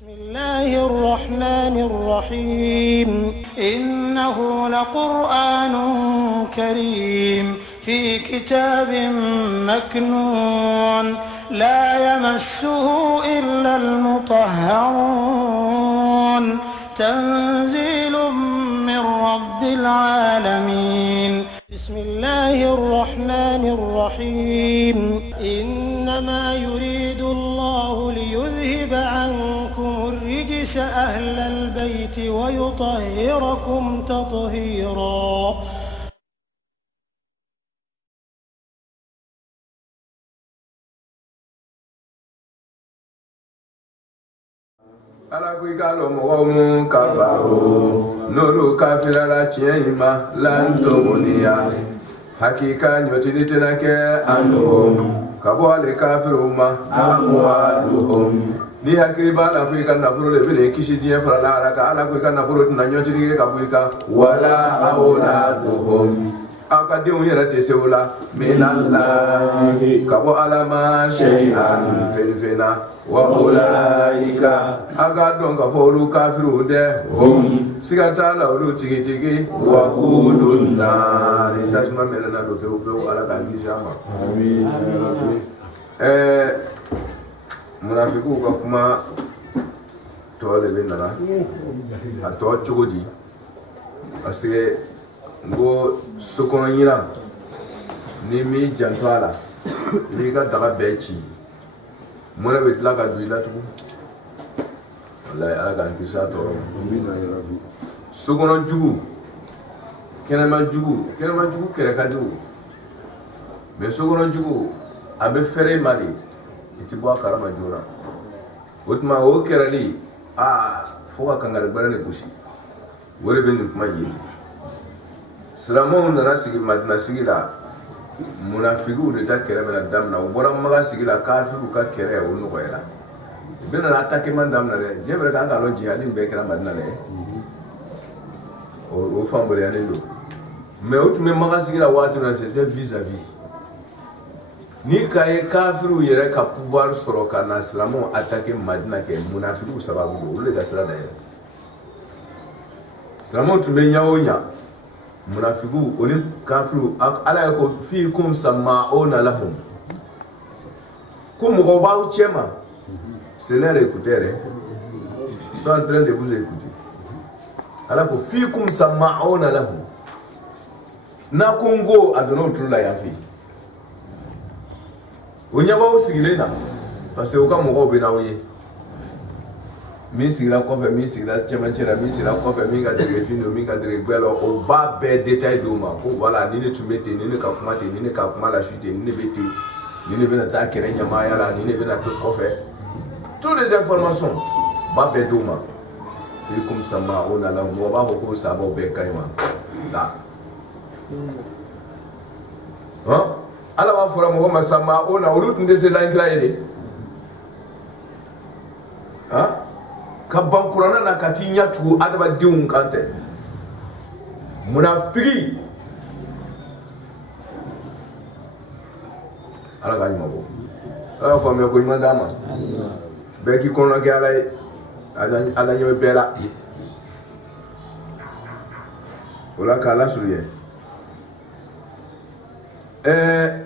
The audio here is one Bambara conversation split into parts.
بسم الله الرحمن الرحيم إنه لقرآن كريم في كتاب مكنون لا يمسه إلا المطهرون تنزيل من رب العالمين بسم الله الرحمن الرحيم إنما يريد الله ليذهب عنكم الرجس أهل البيت ويطهركم تطهيرا. ala ko ika lo mo mu kafaro nolu kafira la chiema lantonia hakika nyotini tena ke anuhum kabo ale kafiru ma amwaluhum ni hakiri bala ko ika nafuro le bele kishi die fara la raka ala ko ika nafuro tena nyotini ke kabo ika wala auladuhum akadimu yera tesewula minallahi kabo alama shay'an fenfena wa ulaika aga don ka folu kafiru de hum sigata la ulu tigi wa qulunna ni tasma melana do fe ala ka bijama amin munafiku ka kuma to le benana ato chugodi parce ngo sokon yina ni mi jantwala ni ka daga bechi mona betla ka duila tu wallahi ala kan kisa to mina ya rabbi sokon jugu kenema jugu kere ka jugu mais sokon jugu abe fere mali iti bo karama jura otma o kerali foka kangare barane kushi wore ben kuma yiti Selama nana sigi madina sigi la munafiku de ta kere bena damna o bora maga sigi la kafiru ka kere o no goyela bena na attaque man damna de jebre ka ngalo jihadin be kera madina le o fambole ane do mais autre me maga sigi la wati na c'est vis-à-vis ni kaye kafiru yere ka pouvoir soro kana selama attaquer madina ke munafiku sababu o le da sala da yere selama tumbe nyaonya munafiku oni kafiru ala yako fiikum sama'una lahum comme roba ou chema c'est leur écouter sont en train de vous écouter ala ko fiikum sama'una lahum na kongo adono tula yafi onya ba usigilena parce que o ka mo be na oye mi sigila kofe mi sigila chemachera mi sigila kofe mi ga dire fino mi ga dire gbelo o ba be détail do ma ko voilà ni ne tumete ni ne ka kuma te ni ne ka kuma la chute ni ne bete ni ne bena ta kere nyama yala ni ne bena to kofe toutes les informations ba be do ma fi kum sama ona la mo ba ko sabo be kayma da ala ba fora mo ma sama ona urut ndese la nkra yede ka bankurana na kati nyatu adaba diun kante munafiki ala ga nyamo ala fa me ko mandama be ki kono ga ala nyame bela wala kala suriye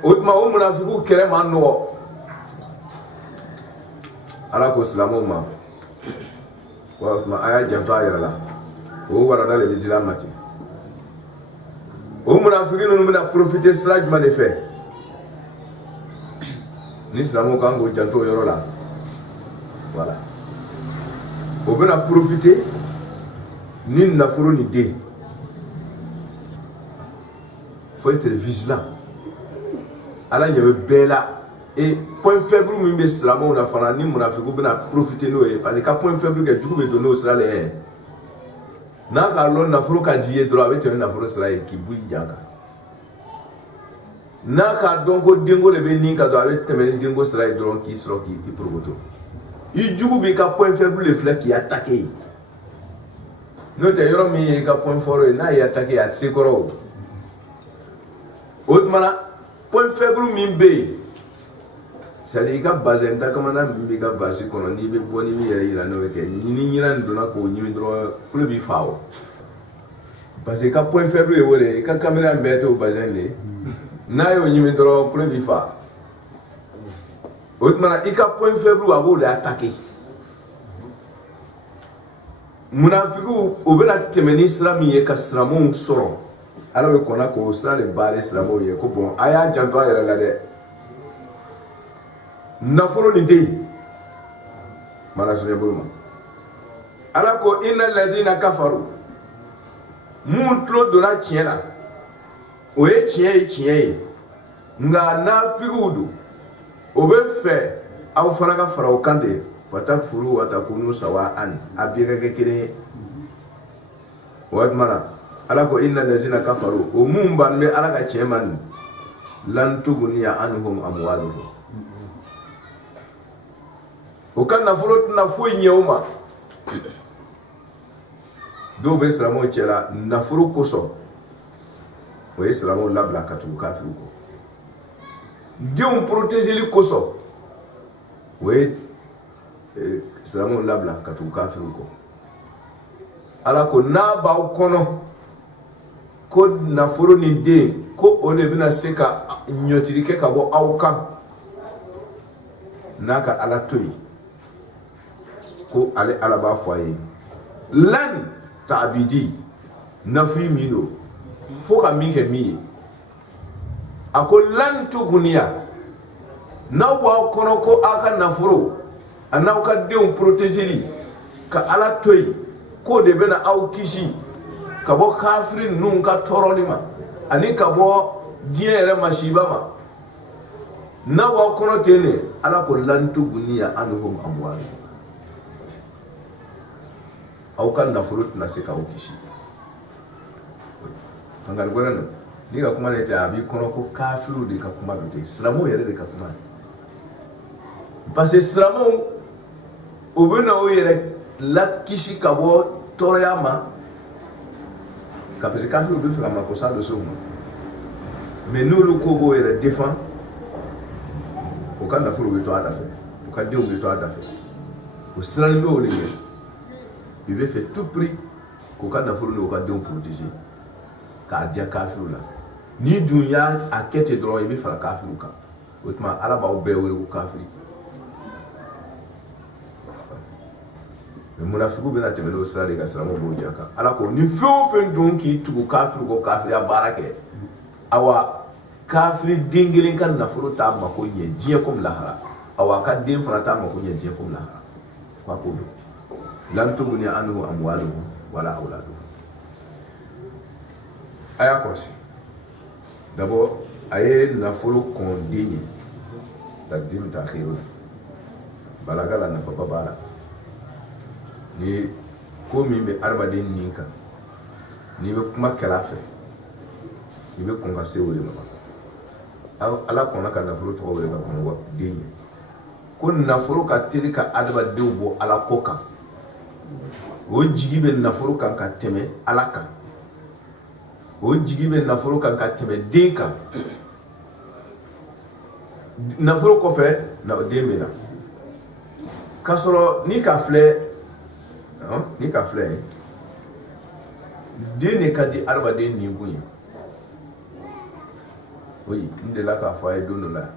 utma o munafiku kere manno ala ko islamu ma ma aya janta yarala o warana le dila mati o munafiqin no mena profiter strage man fait ni islamu kan go janto yorola voilà o bena profiter ni nafuro ni de faut être vigilant ala nyabe bela et point faible mi be islamu na fana ni munafiqu bena profiter no e parce que point faible que jugu be donner au sera les na ka lon na furo ka diye droit be tene na furo sera e ki buyi janga na ka donko dengo le be ni ka do avec teme dengo sera e dron ki sro ki progoto i jugu be ka point faible le flek qui attaquer no te yoro mi ka point fort na y attaquer at sekoro Otmana, point faible mimbe. c'est ka bazin ta kama na mi ka versi kono ni be boni mi yere ira no ke ni nyira ndona ko nyimi dro pour bi faawo parce que ka point faible wole ka caméra mbete au bazin le na yo nyimi dro pour bi fa otmana ika point faible wa bo le attaquer munafiku obena temeni islami ye ka sramo soro ala be kona ko sra le bare sramo ye ko bon aya janto ayere la de nafolo ni de mala sunye bulma ala ko innal ladina kafaru mutlo dona tiela o ye tiye nga nafiku obe fe aw fana ka faraw kante fatakfuru wa takunu sawa'an abika kekere wadmana ala ko innal ladina kafaru o mumba me ala ka cheman lan tuguniya anhum amwaluhum o kan nafolo tuna foyi nyewma do be islamo chela nafolo koso o islamo labla katu kafiru ko dion protéger li koso we islamo labla katu kafiru ko ala ko na ba kono ko nafolo ni de ko o le bina seka nyotirike ka bo awkan naka ala toyi ko ale ala ba foye lan ta'bidi nafi mino foka minke mi ako lan tuguniya na wa kono ko aka nafuro ana ka de protéger ka ala toy ko de bena aw kishi ka bo kafirin nun ka toronima ani ka bo diere mashibama na wa kono tene ala ko lan tuguniya anhum amwal aw kan nafurut na se ka ukishi kangar gorano ni ga kuma ne ta abi kono ko kafiru de ka kuma do te islamu yere de ka kuma parce que islamu obuna o yere lat kishi ka bo toroyama ka parce que kafiru do fika ma ko sa do so mais nous le ko bo yere défend o kan nafuru bi to ada fe o kan de o bi to ada fe o islamu do le yere il veut faire tout prix qu'on a nafolo ne va pas protéger car dia kafiru la ni dunya a kete dro il veut faire kafiru ka autrement ala ba obe wo kafiri mais munafiku bena temelo sala de gasra mo bo jaka ala ko ni fo donc ki tu kafiru ko kafiri barake awa kafiri dingilin kan nafolo ta ma ko ye die comme lahara awa ka den fana ta ma ko ye die comme lahara kwa ko do lan tuguni anhu amwaluhu wala auladuhu aya korsi d'abord aye nafolo kondini takdim ta'khirun balaga la nafa babala ni komi be arbaden ninka ni be kuma kala fe ni be konga se wole mama ala kona ka nafolo to wole ka konga dinye ko nafolo ka tilika arbaden bo ala koka o jigi be nafolo kan ka teme alaka o jigi be nafolo kan ka teme denka nafolo ko fe na demena kasoro ni ka fle dene ka di arba den ni nguye oui ndela ka fa e dono la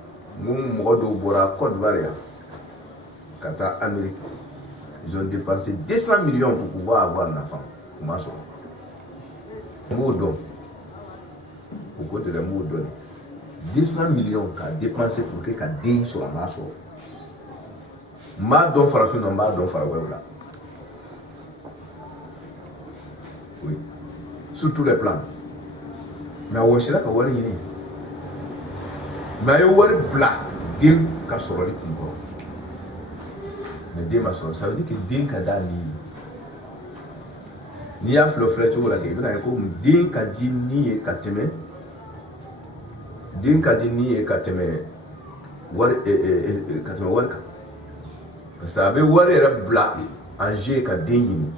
mum modo bora Côte d'Ivoire kata Amérique. Ils ont dépensé 200 millions pour pouvoir avoir un enfant. Comment ça? Moudon. Pour côté de Moudon. 200 millions qu'a dépensé pour que qu'a dé sur la masse. Ma don farafin non ma don farawela. Oui. Sur tous les plans. Mais on sait que wali ni. Mais wali bla dé ka soroli ko. Ça veut dire que Dinka Dani ni a floflet tout la gueule, comme Dinka Dini et Kateme, Dinka Dini et Kateme, Kateme Walka. Ça avait Waré Bla, Angers Kadini.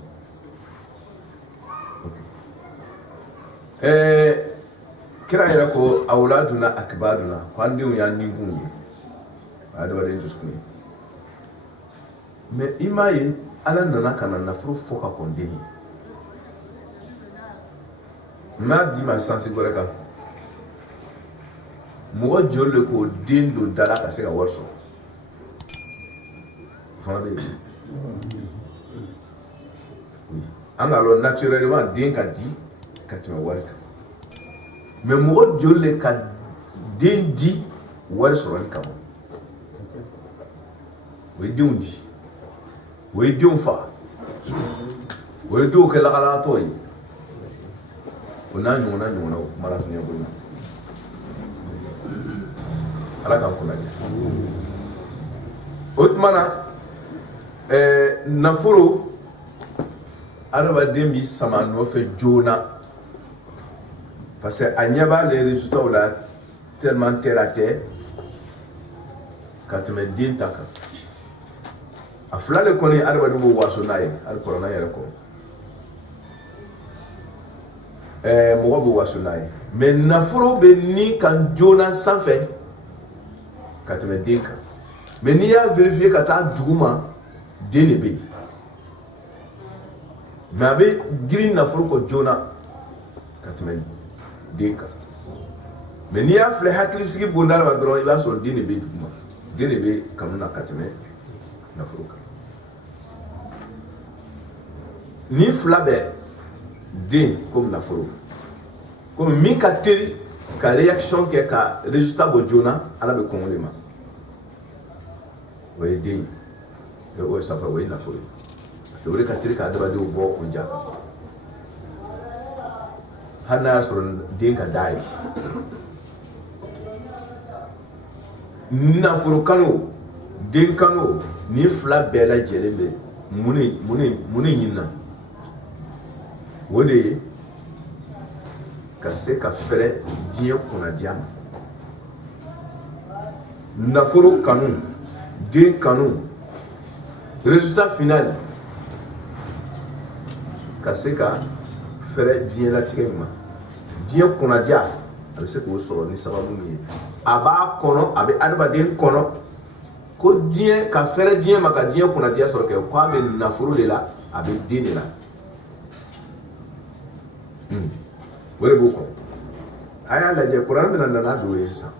Kira ko auladuna akbaduna, kwandi uya ningunye. adamaden dusukun ye mais i m'a ye ala nana ka na nafolo fɔ ka kɔn den ye n'a di ma sansi wɛrɛ kan mɔgɔ joli le k'o den don da la ka se ka wari sɔrɔ o fana bɛ yen an k'a lɔn naturellement den ka di ka tɛmɛ wari kan mais mɔgɔ joli le ka den di wari sɔrɔli kama o ye denw di o ye denw fa o ye denw kɛ lakalatɔ ye o n'a ɲɔgɔnna o kuma la fiɲɛ bolo ala k'an kunna kɛ o tuma na nafolo adamaden bi sama nɔfɛ joona parce que a ɲɛ b'a les résultats la tellement terre à terre ka tɛmɛ den ta kan a fila de kɔni adamaden b'o waso n'a ye hali kɔrɔna yɛrɛ kɔrɔ mɔgɔ b'o waso n'a ye mais nafolo bɛ ni kan joona sanfɛ ka tɛmɛ den kan mais n'i y'a vérifier ka taa dugu ma den de bɛ yen mais a bɛ girin nafolo kɔ joona ka tɛmɛ den kan mais n'i y'a filɛ hakilisigi bonda la dɔrɔn i b'a sɔrɔ den de bɛ dugu ma den de bɛ kanu na ka tɛmɛ nafolo kan ni fila bɛ den komi nafolo komi min ka teli ka réaction kɛ ka résultat bɔ joona ala bɛ kɔngɔ de ma o ye den ye o ye sanfɛ o ye nafolo ye parce que o de ka teli ka adamadenw bɔ o ja kan hali n'a y'a sɔrɔ den ka d'a ye nafolo kanu den kanu ni fila bɛɛ lajɛlen bɛ mun de ɲinina o de ye ka se ka fɛrɛ diɲɛ kunnadiya ma nafolo kanu den kanu résultat final ka se ka fɛrɛ diɲɛ latigɛ in ma diɲɛ kunnadiya a bɛ se k'o sɔrɔ ni sababu min ye a b'a kɔnɔ a bɛ adamaden kɔnɔ ko diɲɛ ka fɛrɛ diɲɛ ma ka diɲɛ kunnadiya sɔrɔ kɛ ko a bɛ nafolo de la a bɛ den de la o de b'o kɔnɔ a y'a lajɛ kuranɛ bɛna nana don ye sisan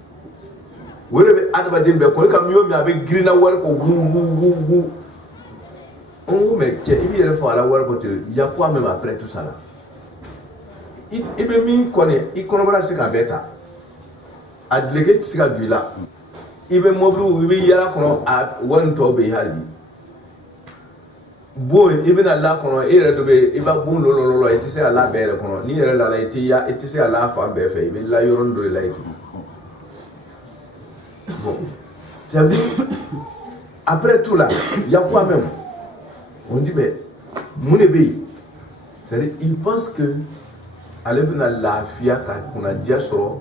o de bɛ adamaden bɛɛ kɔnɔ i ka min o min a bɛ girinna wari kɔ wu on ko mais cɛ i b'i yɛrɛ faga la wari kɔ ten ya quoi même après tout ça là i bɛ min kɔni i kɔnɔbara se k'a bɛɛ ta a dileke tɛ se ka don i la i bɛ mɔbiliw i bɛ yala kɔnɔ a wari tɔw bɛ yen hali bi bon i bɛna la kɔnɔ e yɛrɛ dɔ bɛ yen i b'a bon lɔlɔlɔ i tɛ se ka la bɛɛ yɛrɛ kɔnɔ n'i yɛrɛ la i tɛ se ka la fan bɛɛ fɛ i bɛ la yɔrɔnin dɔ de la i tigi bon c'est dire après tout là il y a quoi même on dit mais mun de bɛ yen c'est à dire il pense que ale bɛna lafiya ka kunnadiya sɔrɔ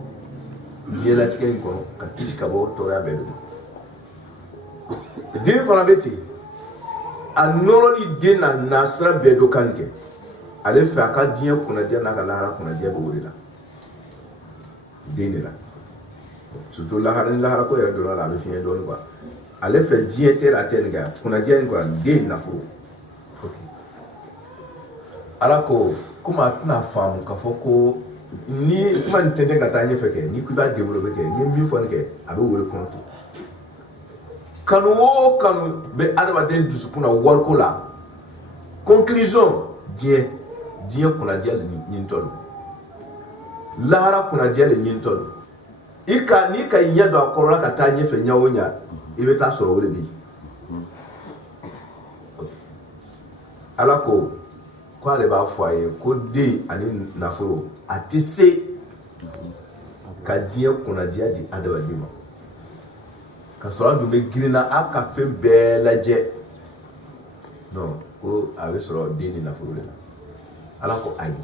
diɲɛlatigɛ in kɔnɔ ka kisi ka bɔ tɔɔrɔya bɛɛ de ma den fana bɛ ten a nɔrɔli den na nasira bɛɛ dɔ kan kɛ ale fɛ a ka diɲɛ kunnadiya n'a ka lahara kunnadiya bɛ o de la den de la surtout lahara ni lahara ko yɛrɛ donna la a bɛ fiɲɛ dɔɔnin quoi ale fɛ diɲɛ tɛ a tɛ nin kɛ kunnadiya in kɔnɔ den nafolo ok ala ko komi a tɛna faamu k'a fɔ ko ni kuma nin tɛntɛn ka taa ɲɛfɛ kɛ ni ko i b'a développer kɛ ni min fɔ nin kɛ a bɛ wele kɔnɔ ten kanu o kanu bɛ adamaden dusukun na wariko la conclusion diɲɛ kunnadiya de ɲinitɔ don lahara kunnadiya de ɲinitɔ don n'i ka ɲɛ don a kɔrɔ la ka taa ɲɛfɛ ɲɛ o ɲɛ i bɛ taa sɔrɔ o de bɛ yen ala ko ale b'a fɔ a ye ko den ani nafolo a tɛ se ka diɲɛ kunnadiya di adamaden ma ka sɔrɔ a dun bɛ girinna a ka fɛn bɛɛ lajɛ non ko a bɛ sɔrɔ den ni nafolo de la ala ko ayi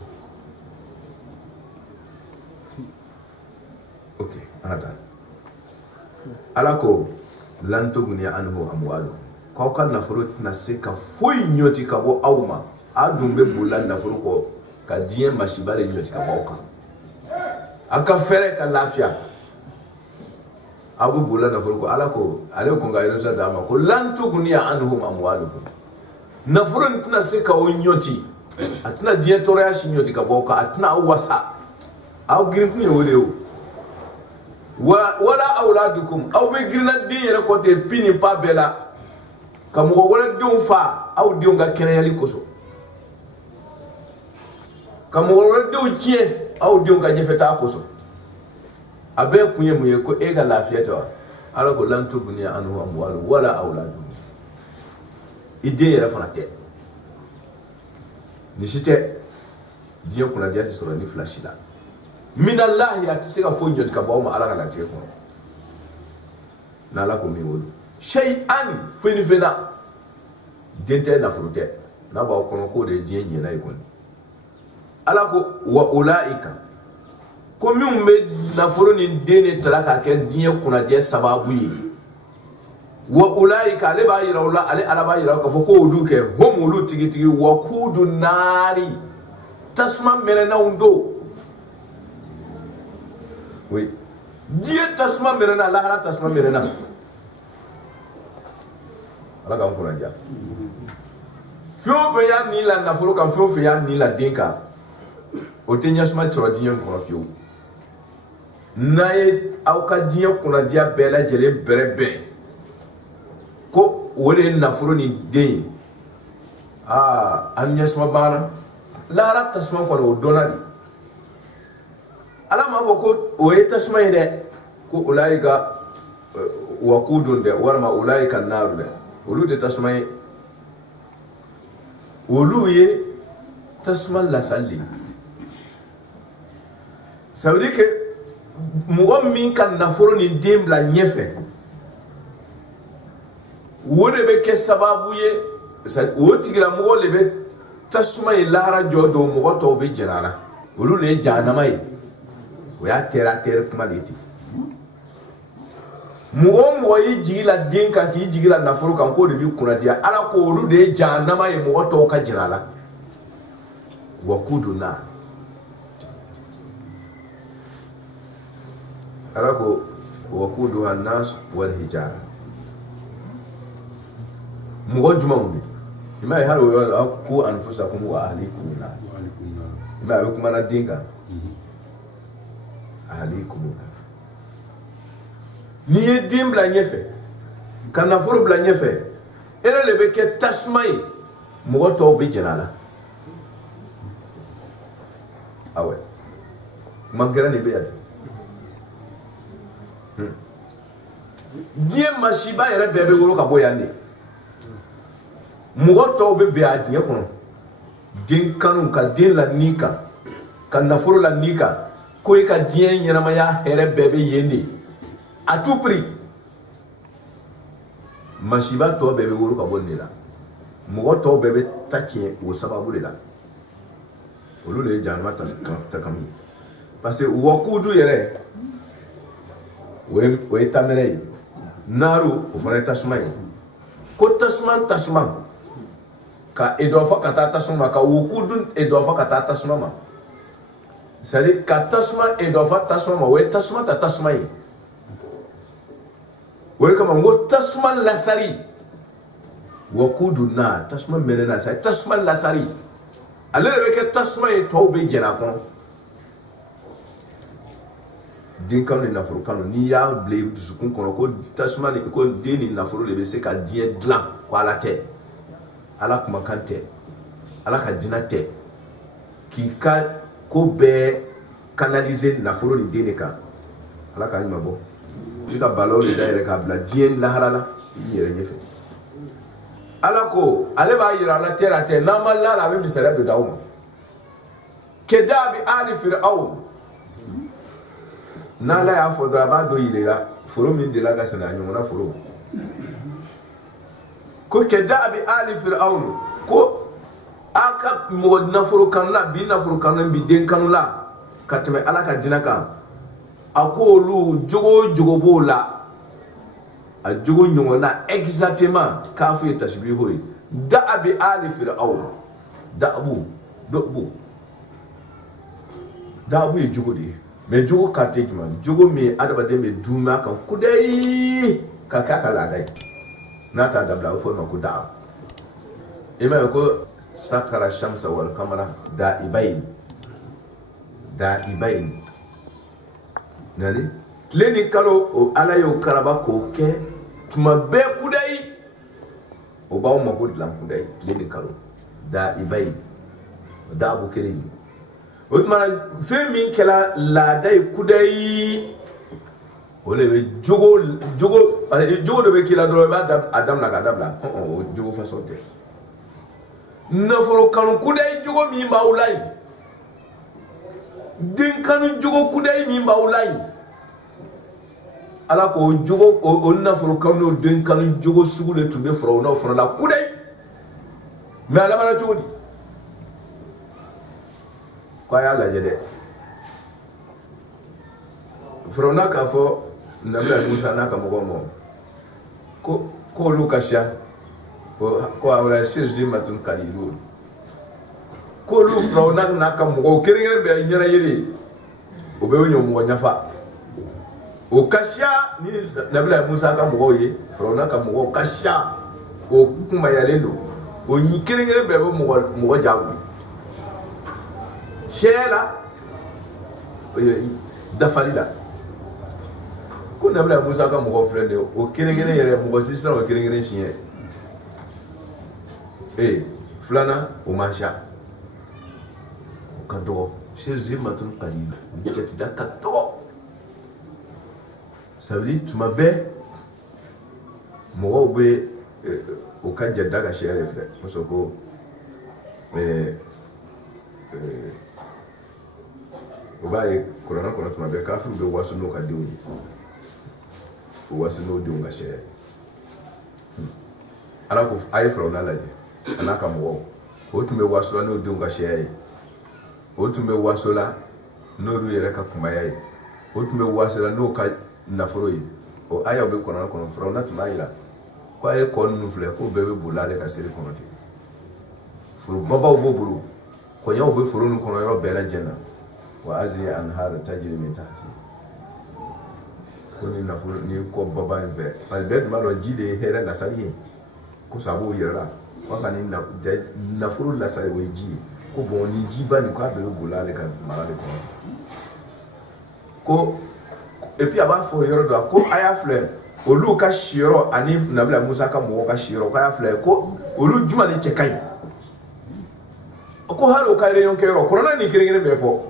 ok ala ta ala ko lan tuguni anhu amwaluhum k'aw ka nafolo tɛna se ka foyi ɲɔti ka bɔ aw ma a dun bɛ bolila nafolo kɔ ka diɲɛ masiba de ɲɔti ka bɔ aw kan a ka fɛrɛ ka lafiya abu bola nafolo ko ala ko ale ko ga yero sa dama ko lan tugni anhum amwaluhum nafolo ntna se ka onyoti atna die toria shi nyoti ka boka atna wasa aw girin ku yewole wala auladukum aw be girna di yere ko te pini pa bela kam ko wala dum fa aw di nga kene yali koso kam wala do kie aw di nga jefeta koso abe kunye muye ko ega lafiyata ala ko lan tubni anhu amwal wala auladu ide yere fana te ni site diye kuna dia sura ni flashila min allah ya tisika fonjo ka bawo ala kana te ko na la ko mi wolu shay'an fina dente na fruite na ba ko ko de diye ni na ikon ala ko wa ulaika ko mi umbe na furu ni dene talaka ke diye kuna je sababu yi wa ulaika le ba yira wala ale ala ba yira ko fo ko duke homulu tigi wa kudu nari tasma merena undo oui diye tasma merena la hala tasma merena ala ka ko raja fio ya ni la na furu kan fio ya ni la denka o tenya sma tsoro diye ko fio naye aw ka diye kuna dia bela jele berebe ko wole nafuru ni den an yasma bana la ra tasma ko do donali ala ma ko o tasma ide ko ulaika waqudun de warma ulaika nar de ulu te tasma ulu ye tasma la salli ça veut dire que mɔgɔ min ka nafolo ni den bila ɲɛfɛ o de bɛ kɛ sababu ye o tigilamɔgɔ de bɛ tasuma ye lahara jɔ don mɔgɔ tɔw bɛ jɛnɛ a la olu de ye jahanama ye o y'a tɛrɛ kuma de ye ten mɔgɔ o mɔgɔ y'i jigi la den kan k'i jigi la nafolo kan k'o de b'i kunnadiya ala ko olu de ye jahanama ye mɔgɔ tɔw ka jɛnɛ a la wa k'u don na ala ko waquduha an-nas wal hijara mɔgɔ jumanw de ima ye hali o yɔrɔ la ko anfusakum wa ahlikum nar ima ye kuma na den kan ahlikum nar n'i ye den bila ɲɛfɛ ka nafolo bila ɲɛfɛ e de bɛ kɛ tasuma ye mɔgɔ tɔw bɛ jɛnɛ a la awɛ kuma gɛrɛ de bɛ yan ten diye masiba yɛrɛ bɛɛ bɛ wolo ka bɔ yan de mɔgɔ tɔw bɛ bɛn a diɲɛ kɔnɔ den kanu ka den lani kan ka nafolo lani kan ko e ka diɲɛ ɲɛnamaya hɛrɛ bɛɛ bɛ yen de à tout prix masiba tɔw bɛɛ bɛ wolo ka bɔ nin de la mɔgɔ tɔw bɛɛ bɛ ta tiɲɛ o sababu de la olu de ye jahanama ta kami parce que wakudu yɛrɛ o ye tamɛrɛ ye naru o fana ye tasuma ye ko tasuma ka edɔfa ka taa tasuma ka wukudu edɔfa ka taa tasuma ma c'est à dire ka tasuma edɔfa tasuma ma o ye tasuma ta tasuma ye o de kama n ko tasuma lasari wakudu na tasuma mɛnɛna c'est tasuma lasari ale de bɛ kɛ tasuma ye tɔw bɛ jɛnɛ a kɔnɔ den kanu ni nafolo kanu n'i y'a bila i dusukun kɔnɔ ko tasuma ni ko den ni nafolo de bɛ se ka diɲɛ dilan ko ala tɛ ala kumakan tɛ ala ka jinɛ tɛ k'i ka ko bɛɛ canaliser nafolo ni den de kan ala k'a ɲuman bɔ i ka balaw de da yɛrɛ k'a bila diɲɛ lahara la i yɛrɛ ɲɛfɛ ala ko ale b'a yira ala tɛ n'an ma lara a bɛ misaliya dɔ d'aw ma kedabi ali fir'aun n'ala y'a fɔ dɔrɔn a b'a dɔ yɛlɛla foro min delila ka sɛnɛ a ɲɔgɔnna foro ko kedabi ali fir'aun ko a ka mɔgɔ nafolo kanu la bi nafolo kanu bi den kanu la ka tɛmɛ ala ka dinɛ kan a ko olu jogo o jogo b'o la a jogo ɲɔgɔnna exactement k'a fɔ ye tashbiho ye da'abi ali fir'aun da'abu dɔbu ye jogo de ye mais jogo karte juma jogo me adabade me duma kan kudai kaka kala dai nata dabla fo ma kuda ima ko sakhara shamsa wal qamara da'ibain nani leni kalo ala yo karaba ko ke tuma be kudai o bawo ma ko lam kudai leni kalo da'ibain da bu kiri o mana fe min kala la dai kudai ole jogo do be kila do ba adam na kadabla o jogo façon de na foro kanu kudai jogo mi ba ulai din kanu jogo kudai mi ba ulai ala ko jogo o na foro kanu din kanu jogo sugu le tumbe foro na foro la kudai me ala bana jogo di ko ya la jede foro na ka fo nabila Musa na ka mogomo ko lukasha ko awla shirji matun kalilu ko lu fro na ka mogo kirengere be nyara yiri o be wonyo mo nyafa o kasha ni nabila Musa ka mogo yi fro na ka mogo kasha o kuma yalendo o ni kirengere be mo jagu shela dafalila ko nabila Musa ka mogo frende o kirengere yere mogo sisra o kirengere shiye fulana o masha o kadogo shirji matun qalil jati da kadogo sabli tuma be mogo be o ka jadda ka shere fle musoko o baye korona tuma be ka fu be wasu no ka dewi o wasu no de nga shere ala ko ay frona laje anaka mo o tumbe wasola no de nga shere o tumbe wasola no du yere ka kuma yayi o tumbe wasola no ka naforo yi o aya be korona frona tuma ila ko ay ko nu fle ko be bulale ka sere konoti furu baba vo bulu ko yaw be furu nu kono yoro bela jenna wa azri anhar tajri min tahti ko ni nafuru ni ko baba ni be al bed malo jide hera la saliye ko sabo yera ko kan ni nafuru la saliye we ji ko bon ni jiba ni ko be bulale ka malale ko et puis aba fo yoro do ko aya fleur olu ka shiro ani nabila Musa ka mo ka shiro ka ya fleur ko olu juma ni chekai ko halo ka re yon kero corona ni kirengere be fo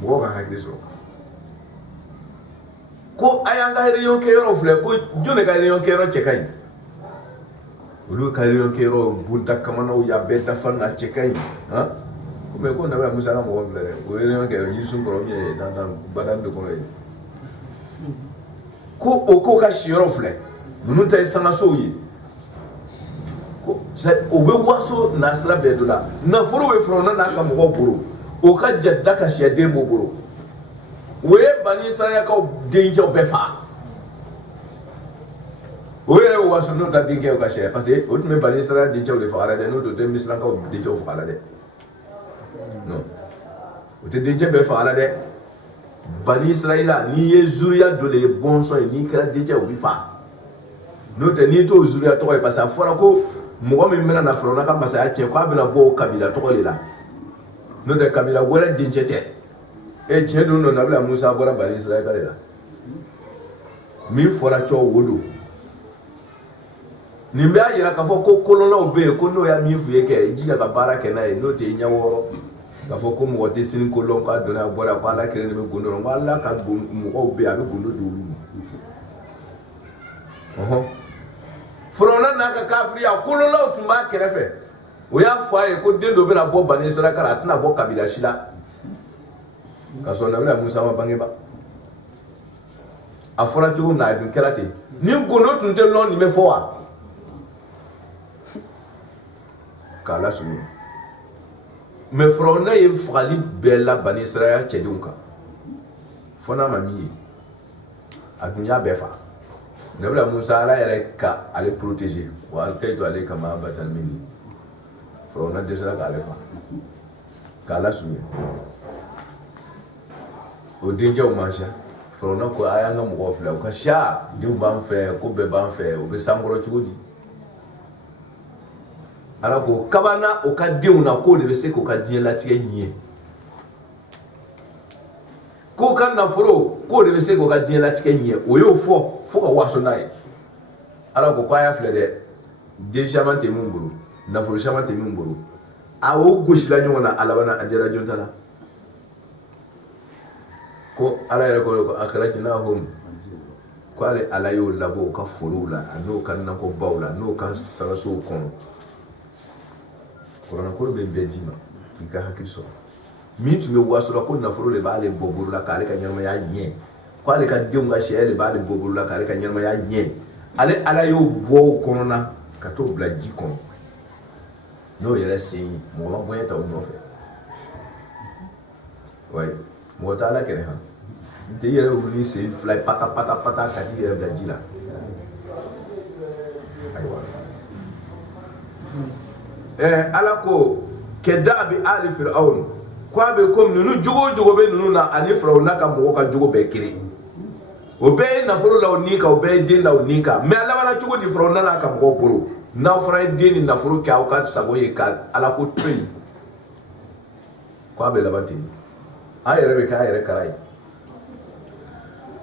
mo ka hakriso ko ayanga re yon kero fleur ko jone ka re yon kero chekai olu ka re yon kero bunta kamana o ya beta fana chekai ha ko me ko nabila Musa ka mo fleur o re yon kero yisun ko mi dan badan de ko ko o ko ka shiro fle nunu tay sanga soyi ko sa o be waso nasra bedula na foro we frona na ka mo buru o ka jadda ka shede mo buru we bani Israel ka denje o be fa o re waso no ta denje o ka shede parce que o me bani Israel denje o le fa ala de no to de misran ka denje o fa ala de non o te denje be fa ala de Bani Israël ni ye zuriya dole bonso ni kera deja o bifa no te ni to zuriya to parce que fora ko mo mi mena na frona ka masaya che ko abina bo kabila to lela no te kabila wala dinjete e che do no nabla Musa bora Bani Israël lela mi fora cho wodo ni mbe ayira ka fo ko kolona obe ko no ya mi fu yeke ji ka baraka na e no te nya woro ka fo ko mo te sin ko lon ka dona bora ko ala kere ne me gondo ngo ala ka mo obe abi gondo do lu frona na ka kafri ya ko lo tumba kerefe o ya fo ay ko dendo be na bo Bani Israël kala tna bo kabila shila ka so na bla Musa ma bangeba afora jogo na bin kelate ni gondo tunte lon ni me fo wa kala sunu me frona ye frali bella Bani Israël chedunka fona mami adunya befa nabla Musa ala yere ka ale protéger wa alkaitu alayka ma batal minni frona desra ka alefa kala suye o denja o mancha frona ko ayanga mo ofla ko sha di ban fe ko be ban fe o be sangoro chudi ala ko kabana o ka deuna ko de be se ko ka die lati enye ko kan na foro ko de be se ko ka die lati enye o yo fo ka waso nai ala ko kwa ya fle de de chamante mumburu na foro chamante mumburu a o goshila nyona alabana ajera jontala ko ala yɛrɛ ko akhrajnahum ko ale ala y'o labɔ ka forow la n'o ka nakɔbaw la n'o ka sagasow kɔnɔ kuranɛkɔrɔ bɛ bɛɛ d'i ma i ka hakili sɔrɔ min tun bɛ waso la ko nafolo de b'ale bɔ bolo la k'ale ka ɲɛnamaya ɲɛ ko ale ka denw ka sɛ de b'ale bɔ bolo la k'ale ka ɲɛnamaya ɲɛ ale ala y'o bɔ o kɔnɔna ka t'o bila ji kɔnɔ n'o yɛrɛ sen ye mɔgɔ ma bonya ta o nɔfɛ wayi mɔgɔ t'a la kɛrɛ han n tɛ yɛrɛ wuli sen fila pata pata pata ka t'i yɛrɛ bila ji la ayiwa ala ko kɛda bi ali Firaun ko a bɛ komi ninnu jogo o jogo bɛ ninnu na ani Firaun n'a ka mɔgɔ ka jogo bɛɛ kelen o bɛɛ ye nafolo la o ni kan o bɛɛ ye den la o ni kan mɛ a labanna cogo di Firaun n'a ka mɔgɔw bolo n'aw fana ye den ni nafolo kɛ aw ka sago ye ka ala ko to yen ko a bɛ laban ten a yɛrɛ bɛ kɛ a yɛrɛ kara ye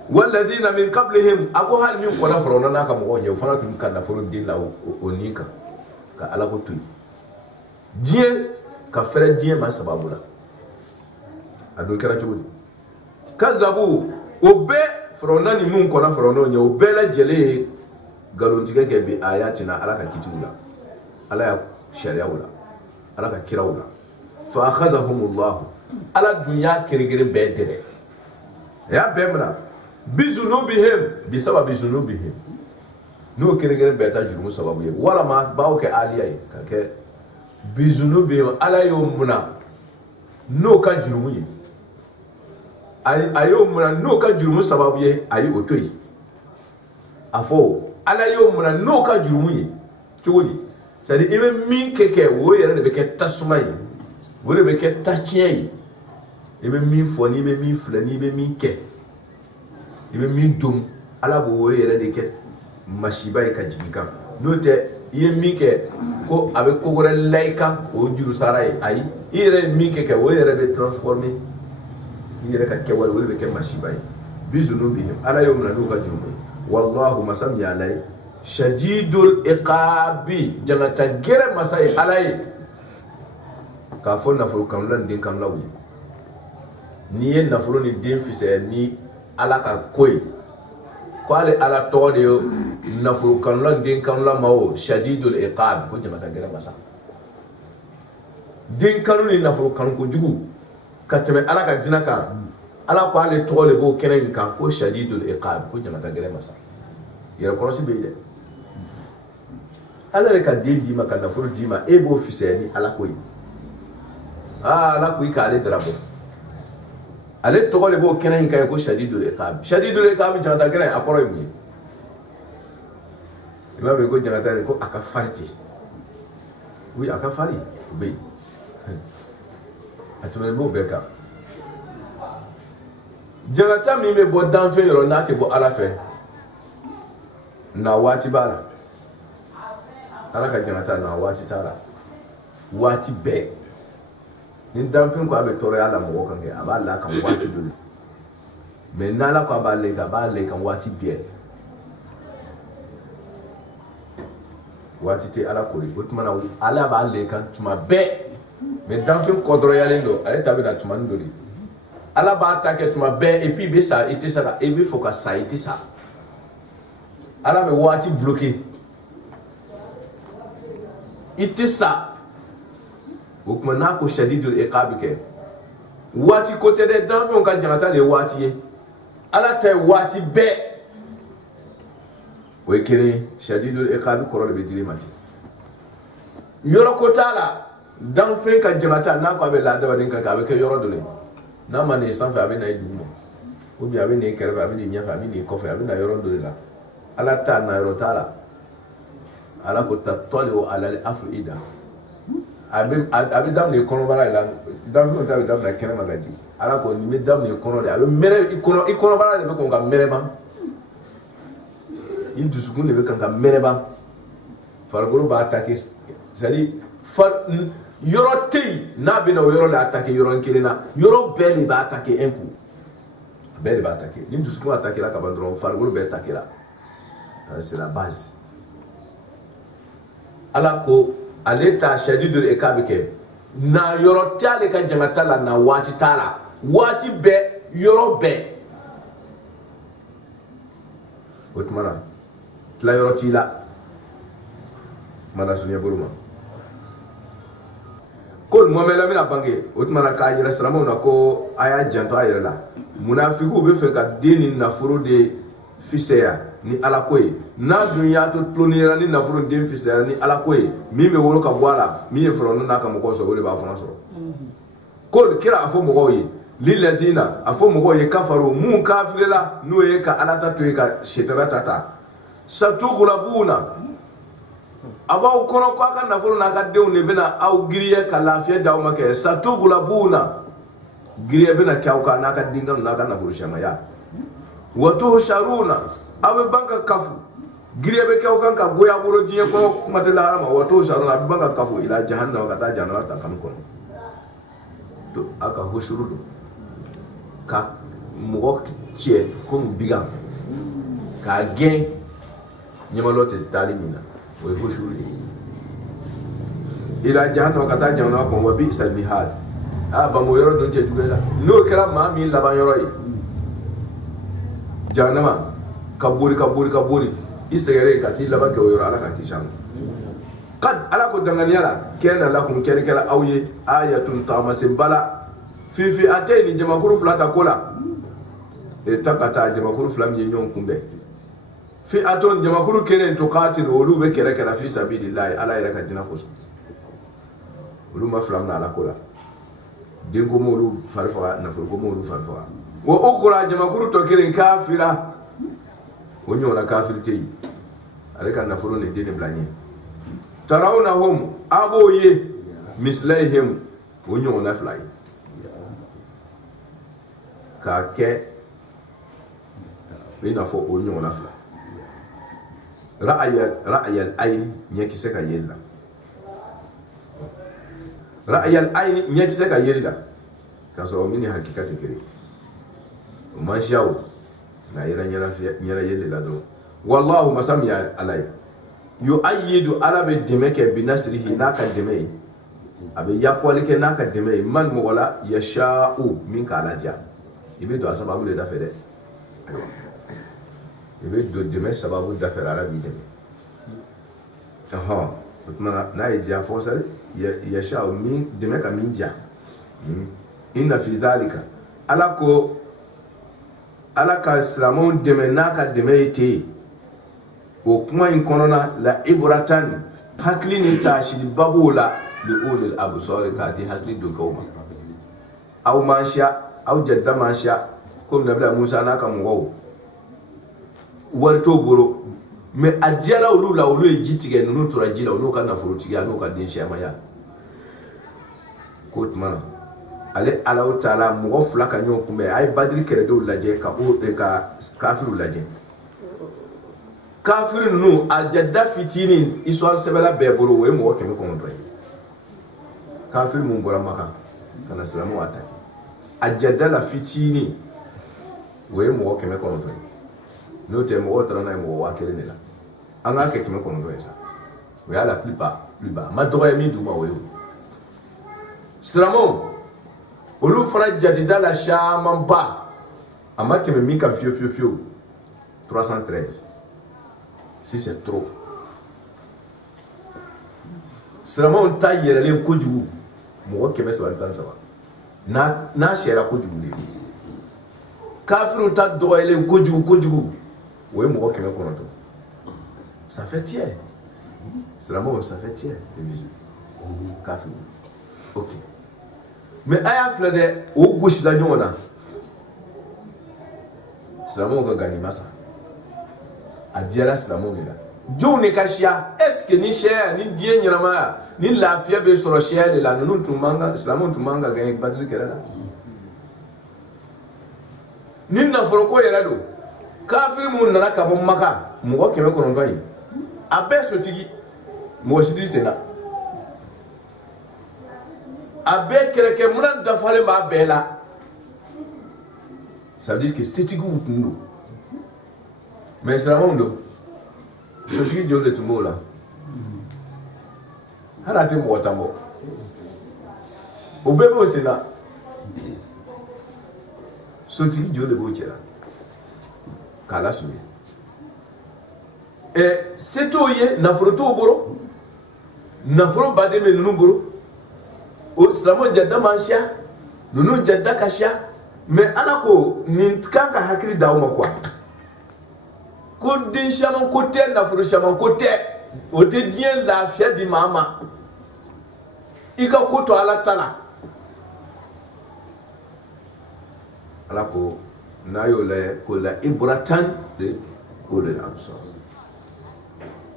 walladina min qablihim a ko hali min kɔnna Firaun n'a ka mɔgɔw ɲɛ o fana tun ka nafolo den la o ni kan ka ala ko to yen diɲɛ ka fɛrɛ diɲɛ ma sababu la a don kɛra cogo di kazabu o bɛɛ Firaun ni min kɔnna Firaun ɲɛ o bɛɛ lajɛlen ye galontigɛ kɛ bi ayatina ala ka kitiw la ala ya sariyaw la ala ka kiraw la fa akhazahumullahu ala dunya kere bɛɛ dɛrɛ ya bɛɛ mina bizunubihim bi sababi zunubihim n'o kere bɛɛ ta jurumu sababu ye walama bawo kɛ aliya ye ka kɛ bizunubihim ala y'o muna n'o ka jurumu ye a y'o muna n'o ka jurumu sababu ye a ye o to yi a fɔ ala y'o muna n'o ka jurumu ye cogo di c'est à dire i bɛ min kɛ o yɛrɛ de bɛ kɛ tasuma ye o de bɛ kɛ taciyɛn ye i bɛ min fɔ n'i bɛ min filɛ n'i bɛ min kɛ i bɛ min dom ala b'o yɛrɛ de kɛ masiba ye ka jigin kan n'o tɛ i ye min kɛ ko a bɛ ko wɛrɛ la i kan o juru sara ye ayi i yɛrɛ ye min kɛ o yɛrɛ bɛ transformer i yɛrɛ ka kɛwale o de bɛ kɛ masiba ye bizunubihim ala y'o minɛ n'u ka jurumu ye wallahu masa min y'ala ye shadidul iqabi jangata gɛrɛ masa ye ala ye k'a fɔ nafolo kanula ni den kanulaw ye n'i ye nafolo ni den fisaya ni ala ka ko ye ko ale ala tɔgɔ de ye nafolo kanula ni den kanula ma o shadidul iqab ko jangata gɛrɛ masa den kanu ni nafolo kanu kojugu ka tɛmɛ ala ka dina kan ala ko ale tɔgɔ de b'o kɛnɛ in kan ko shadidul iqab ko jangata gɛrɛ masa yɛrɛ kɔlɔsi bɛ yen dɛ ala yɛrɛ ka den d'i ma ka nafolo d'i ma e b'o fisaya ni ala ko ye ala ko i k'ale darabɔ ale tɔgɔ de b'o kɛnɛ in kan ko shadidul iqab jangata gɛrɛ a kɔrɔ ye mun ye i b'a mɛn ko jangata de ko a ka fari ten oui a ka fari o bɛ yen a tɛmɛnen b'o bɛɛ kan jangata min bɛ bɔ danfɛn yɔrɔ n'a tɛ bɔ ala fɛ na waati b'a la ala ka jangata na waati t'a la waati bɛɛ ni danfɛn ko a bɛ tɔɔrɔya la mɔgɔ kan kɛ a b'a la kan waati dɔ de mais n'ala ko a b'a le kan waati bɛɛ waati tɛ ala ko de o tuma na ala b'a le kan tuma bɛɛ mais danfɛn kɔdɔrɔyalen don ale ta bɛ na tuma dɔ de ala b'a ta kɛ tuma bɛɛ et puis i bɛ sa i tɛ se ka i bɛ fɔ ka sa i tɛ sa ala bɛ waati bloqué i tɛ sa o kuma n'a ko shadidul iqab kɛ waati ko tɛ dɛ danfɛnw ka jangata de ye waati ye ala ta ye waati bɛɛ o ye kelen ye shadidul iqab kɔrɔ de bɛ diri ma ten yɔrɔ ko t'a la danfɛn ka jangata n'a ko a bɛ ladamaden kan a bɛ kɛ yɔrɔ dɔ de ye n'a ma n'i sanfɛ a bɛ na i duguma ou bien a bɛ n'i kɛrɛfɛ a bɛ n'i ɲɛfɛ a bɛ n'i kɔfɛ a bɛ na yɔrɔ dɔ de la ala ta na yɔrɔ t'a la ala ko tatɔli o alali afida abi dam ne kono bara la dam no tabi dam na kene magaji ala ko ni dam ne kono de abi mere ikono bara de ko ngam mere ba il dusukun de be kan ngam mere ba fargoro ba attaquer c'est-à-dire yoro tei na be na yoro la attaquer yoro nkirina yoro beli ba attaquer un coup beli ba attaquer ni dusukun attaquer la ka bandron fargoro be attaquer la c'est la base ala ko ale ta shadidul ikabi ke na yoro tale ka jangata la na wati tala wati be yoro be otmana tla yoro tila mana sunya buruma kol momela mina bange otmana ka yira salamo na ko aya janto ayira la munafiku be fe ka deni na furo de fiseya ni ala koy na dunya to plonira ni nafuru dem fisera ni ala koy mi me woro ka bwala mi e fro na ka mo ko so wole ba fona so kol kira afo mo koy lillazina afo mo koy kafaru mu kafirela no e ka ala ta to e ka shetara tata satughlabuna abaw kono ko aka nafuru na ka dew ne bena aw giriye ka lafiya daw make satughlabuna giriye bena kawka na ka dingam na ka nafuru shamaya wato sharuna abe banka kafu giriye be kaw kan ka goya boro jiye ko matala harama wato sharuna abe banka kafu ila jahannama kata jahannama ta kan kon to aka hoshuru ka mo ke ko biga ka gen nyamalote talimina o hoshuru ila jahannama kata jahannama kon wa bi salmihad aba mo yoro don je dugela no kala ma mi laban yoro yi jahannama kaburi isegere kati laba ke yoro ala ka kisham qad ala ko danganiyala kena lakum kala awye ayatun tamasin bala fi ataini jamakuru fulata kola e takata jamakuru fulam nyon kumbe fi aton jamakuru kenen to qatil wolu be kere fi sabilillah ala ira ka dina koso wolu ma fulam na ala kola dengo molu farfa na furgo molu farfa wa ukhra jamakuru to keren kafira wonyo na kafirte aleka na furo ne dene blanye tarawnahum aboye mislaihim wonyo na fly ka ke ina fo wonyo na fly ra'ayal ayn nyekise ka yella ra'ayal ayn nyekise ka yella kaso mini hakikati kire umashawo na yira nyara yelle la do wallahu masam ya alay yu'ayyidu arabi dimeke binasrihi naka dimay abe yakwalike naka dimay man mo wala yasha'u minka alaja ibe do sababu le da fere ibe do dimay sababu da fere arabi dimay aha mana na ija fosal yasha'u min dimeka min ja inna fi zalika alako alaka islamon deme naka demete o kuma in konona la ibratan hakli ni tashi babula li ulil absar ka di hakli do kauma aw mansha aw jadda mansha kom nabila musa naka mugo warto boro me ajala ulula ulu ejitige nunu turajila ulu kana furutige anu ka din shema ya kot mana ale ala taala mo fula ka nyon kumbe ay badri kere do laje ka o ka kafiru laje kafiru nu ajadda fitinin iswal sebela beboro we mo keme ko ndo kafiru mun gora maka kana salamu ataki ajadda la fitini we mo keme ko ndo no te mo otra na mo wa kere nela anga ke keme ko ndo esa we ala plus bas ma doye mi duma we salamu olu fana jatida la shaman ba ama teme mika fio 313 si c'est trop seulement ta yele kojugu mo keme 77 na shera kojugu le kafiru ta doyle kojugu we mo keme konoto ça fait tiers seulement ça fait tiers les musulmans kafiru OK. Mais aya flade o goshi la nyona salamu ga gani masa adiala salamu bila joni ka shia est-ce que ni shia ni die nyirama ni lafiya be soro shia de la nunu tumanga islamu tumanga ga badri kerala ni na foro ko yera do kafiri mun na ka bon maka mu ko keme ko non doyi abe sotigi mo shidi sena abe kereke mun da fale ba bela ça veut dire que c'est tigu wutundo mais islamu ndo sotigi jole tumola harate mo tambo obebe osena sotigi jole bo chera kala sumi seto ye nafuro to boro nafuro bademe nunu boro o islamo jadda mansha nunu jadda kasha mais anako nin kanka hakiri dawo makwa ko din shaman ko te nafuro shaman ko te o te dien lafiya di mama ika ko to ala tala ala ko nayo le ko la ibratan de ko le amsa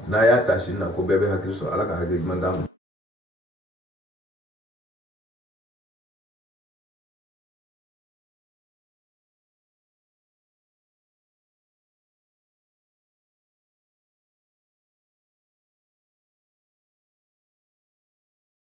na ya tashi na ko bebe hakiri so ala ka hakiri mandam